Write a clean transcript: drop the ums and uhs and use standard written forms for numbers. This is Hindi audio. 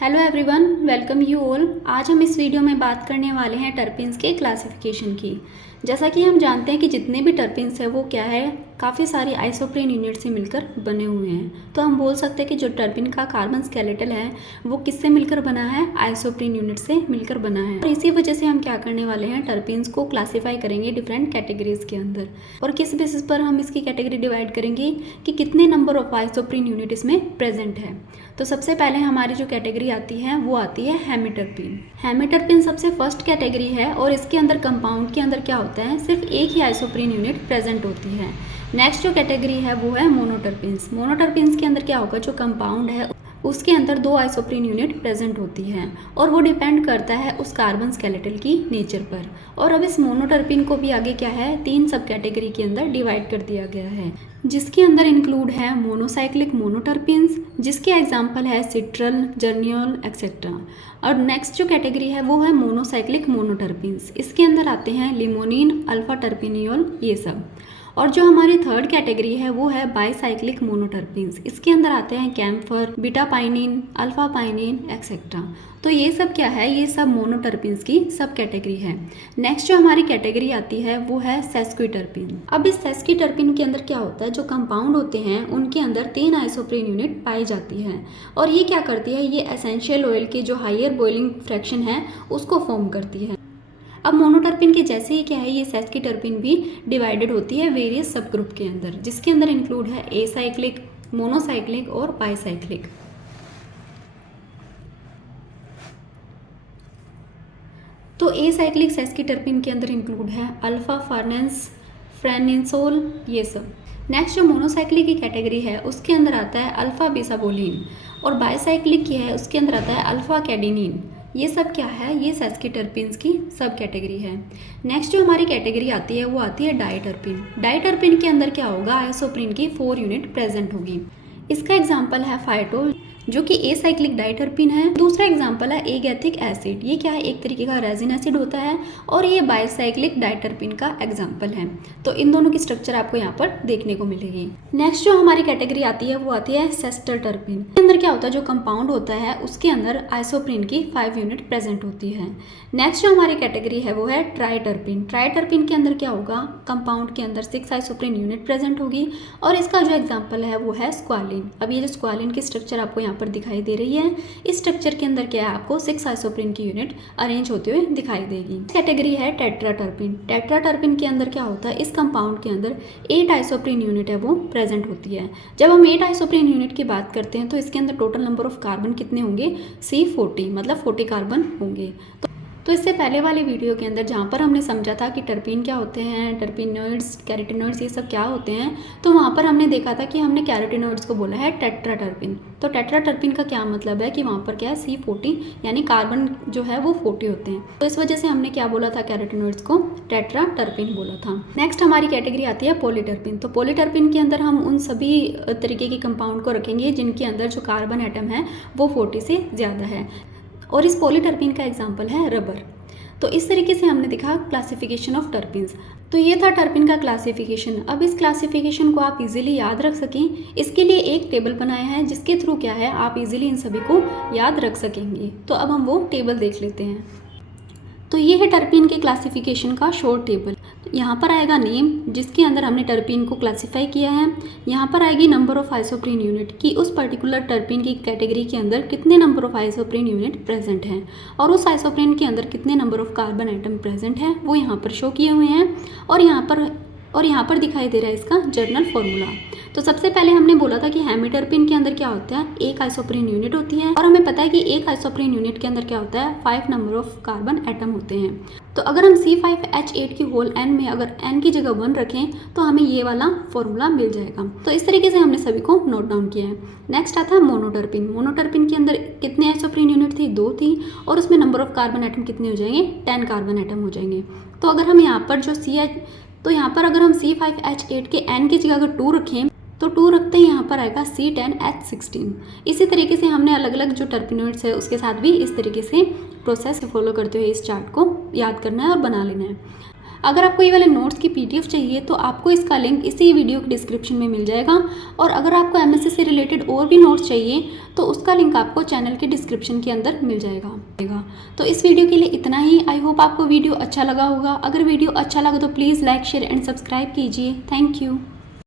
Hello everyone, welcome you all. आज हम इस वीडियो में बात करने वाले हैं टर्पिन्स के क्लासिफिकेशन की। जैसा कि हम जानते हैं कि जितने भी टर्पिन्स हैं वो क्या है, काफ़ी सारी आइसोप्रीन यूनिट से मिलकर बने हुए हैं। तो हम बोल सकते हैं कि जो टर्पिन का कार्बन स्केलेटल है वो किससे मिलकर बना है, आइसोप्रीन यूनिट से मिलकर बना है। और इसी वजह से हम क्या करने वाले हैं, टर्पिन्स को क्लासीफाई करेंगे डिफरेंट कैटेगरीज के अंदर। और किस बेसिस पर हम इसकी कैटेगरी डिवाइड करेंगे कि कितने नंबर ऑफ आइसोप्रीन यूनिट इसमें प्रेजेंट है। तो सबसे पहले हमारी जो कैटेगरी आती है वो आती है हेमिटरपिन। हेमिटरपिन सबसे फर्स्ट कैटेगरी है और इसके अंदर कंपाउंड के अंदर क्या होता है, सिर्फ एक ही आइसोप्रीन यूनिट प्रेजेंट होती है। नेक्स्ट जो कैटेगरी है वो है मोनोटर्पिन्स। मोनोटर्पिन्स के अंदर क्या होगा, जो कंपाउंड है उसके अंदर दो आइसोप्रीन यूनिट प्रेजेंट होती है और वो डिपेंड करता है उस कार्बन स्केलेटल की नेचर पर। और अब इस मोनोटर्पिन को भी आगे क्या है, तीन सब कैटेगरी के अंदर डिवाइड कर दिया गया है, जिसके अंदर इंक्लूड है मोनोसाइक्लिक मोनोटर्पिन्स, जिसके एग्जाम्पल है सिट्रल, जर्नियोल एक्सेट्रा। और नेक्स्ट जो कैटेगरी है वो है मोनोसाइक्लिक मोनोटर्पिन्स। इसके अंदर आते हैं लिमोनिन, अल्फा टर्पिनियोल, ये सब। और जो हमारी थर्ड कैटेगरी है वो है बाईसाइक्लिक मोनोटर्पिन्स। इसके अंदर आते हैं camphor, beta pinene, alpha pinene etcetera. तो ये सब क्या है, ये सब मोनोटर्पिन्स की सब कैटेगरी है। नेक्स्ट जो हमारी कैटेगरी आती है वो है सेस्क्विटर्पिन। अब इस सेस्क्विटर्पिन के अंदर क्या होता है, जो कंपाउंड होते हैं उनके अंदर तीन आइसोप्रीन यूनिट पाई जाती है और ये क्या करती है, ये एसेंशियल ऑयल की जो हायर बॉइलिंग फ्रैक्शन है उसको फॉर्म करती है। अब मोनोटर्पिन के जैसे ही क्या है, ये सेस्क्विटर्पिन भी डिवाइडेड होती है वेरियस सब ग्रुप के अंदर, जिसके अंदर इंक्लूड है एसाइक्लिक, मोनोसाइक्लिक और बाईसाइक्लिक। तो एसाइक्लिक सेस्क्विटर्पिन के अंदर इंक्लूड है अल्फा फार्नेंस, फ्रेनिसोल, ये सब। नेक्स्ट जो मोनोसाइक्लिक की कैटेगरी है उसके अंदर आता है अल्फा बिसाबोलिन और बाईसाइक्लिक की है उसके अंदर आता है अल्फा कैडिनिन। ये सब क्या है, ये सेस्क्विटर्पिन्स की सब कैटेगरी है। नेक्स्ट जो हमारी कैटेगरी आती है वो आती है डाइटर्पिन। डाइटर्पिन के अंदर क्या होगा, आइसोप्रीन की 4 यूनिट प्रेजेंट होगी। इसका एग्जाम्पल है फाइटोल, जो कि एसाइक्लिक डाइटर्पिन है। दूसरा एग्जाम्पल है एगैथिक एसिड, ये क्या है, एक तरीके का रेजिन एसिड होता है और ये बाईसाइक्लिक डाइटर्पिन का एग्जाम्पल है। तो इन दोनों की स्ट्रक्चर आपको यहाँ पर देखने को मिलेगी। नेक्स्ट जो हमारी कैटेगरी आती है वो आती है सेस्टरटर्पिन। इसके अंदर क्या होता है, जो कंपाउंड होता है उसके अंदर आइसोप्रीन की 5 यूनिट प्रेजेंट होती है। नेक्स्ट जो हमारी कैटेगरी है वो है ट्राइटर्पिन। ट्राइटर्पिन के अंदर क्या होगा, कंपाउंड के अंदर 6 आइसोप्रीन यूनिट प्रेजेंट होगी और इसका जो एग्जाम्पल है वो है स्क्वालिन। अब ये जो स्क्वालिन की स्ट्रक्चर आपको यहाँ पर दिखाई दे रही है, इस स्ट्रक्चर के अंदर क्या है, आपको 6 आइसोप्रीन की यूनिट अरेंज होते हुए दिखाई देगी। कैटेगरी है टेट्राटर्पिन। टेट्राटर्पिन के अंदर क्या होता है, इस कंपाउंड के अंदर 8 आइसोप्रीन यूनिट है वो प्रेजेंट होती है। जब हम 8 आइसोप्रीन यूनिट की बात करते हैं तो इसके अंदर टोटल नंबर ऑफ कार्बन कितने होंगे, C40, मतलब 40 कार्बन होंगे। तो इससे पहले वाले वीडियो के अंदर जहाँ पर हमने समझा था कि टर्पिन क्या होते हैं, टर्पिनोइड्स, कैरोटिनोइड्स, ये सब क्या होते हैं, तो वहाँ पर हमने देखा था कि हमने कैरोटिनोइड्स को बोला है टेट्राटर्पिन। तो टेट्राटर्पिन का क्या मतलब है कि वहाँ पर क्या है, C40, यानी कार्बन जो है वो 40 होते हैं। तो इस वजह से हमने क्या बोला था, कैरोटिनोइड्स को टेट्राटर्पिन बोला था। नेक्स्ट हमारी कैटेगरी आती है पॉलीटर्पिन। तो पॉलीटर्पिन के अंदर हम उन सभी तरीके के कंपाउंड को रखेंगे जिनके अंदर जो कार्बन एटम है वो 40 से ज़्यादा है और इस पॉलीटर्पिन का एग्जाम्पल है रबर। तो इस तरीके से हमने देखा क्लासिफिकेशन ऑफ टर्पिन्स। तो ये था टर्पिन का क्लासिफिकेशन। अब इस क्लासिफिकेशन को आप इजीली याद रख सकें, इसके लिए एक टेबल बनाया है जिसके थ्रू क्या है, आप इजीली इन सभी को याद रख सकेंगे। तो अब हम वो टेबल देख लेते हैं। तो ये है टर्पिन के क्लासिफिकेशन का शॉर्ट टेबल। तो यहाँ पर आएगा नेम, जिसके अंदर हमने टर्पिन को क्लासिफाई किया है। यहाँ पर आएगी नंबर ऑफ आइसोप्रीन यूनिट, कि उस पर्टिकुलर टर्पिन की कैटेगरी के अंदर कितने number of isoprene unit present हैं और उस आइसोप्रीन के अंदर कितने number of carbon atom present है वो यहाँ पर शो किए हुए हैं। और यहाँ पर दिखाई दे रहा है इसका जर्नल फॉर्मूला। तो सबसे पहले हमने बोला था कि हेमिटर्पिन के अंदर क्या होता है, एक आइसोप्रीन यूनिट होती है और हमें पता है कि एक आइसोप्रीन यूनिट के अंदर क्या होता है, 5 नंबर ऑफ कार्बन एटम होते हैं। तो अगर हम C5H8 की होल n में अगर n की जगह 1 रखें तो हमें ये वाला फॉर्मूला मिल जाएगा। तो इस तरीके से हमने सभी को नोट डाउन किया है। नेक्स्ट आता है मोनोटर्पिन। मोनोटर्पिन के अंदर कितने आइसोप्रीन यूनिट थी, 2 थी और उसमें नंबर ऑफ कार्बन एटम कितने हो जाएंगे, 10 कार्बन एटम हो जाएंगे। तो अगर हम यहाँ पर अगर हम C5H8 के n की जगह अगर 2 रखें तो 2 रखते हैं, यहाँ पर आएगा C10H16। इसी तरीके से हमने अलग अलग जो टर्पिनोइड्स है उसके साथ भी इस तरीके से प्रोसेस फॉलो करते हुए इस चार्ट को याद करना है और बना लेना है। अगर आपको ये वाले नोट्स की PDF चाहिए तो आपको इसका लिंक इसी वीडियो के डिस्क्रिप्शन में मिल जाएगा, और अगर आपको MSc से रिलेटेड और भी नोट्स चाहिए तो उसका लिंक आपको चैनल के डिस्क्रिप्शन के अंदर मिल जाएगा। तो इस वीडियो के लिए इतना ही। आई होप आपको वीडियो अच्छा लगा होगा। अगर वीडियो अच्छा लगा तो please like, share and subscribe कीजिए। Thank you.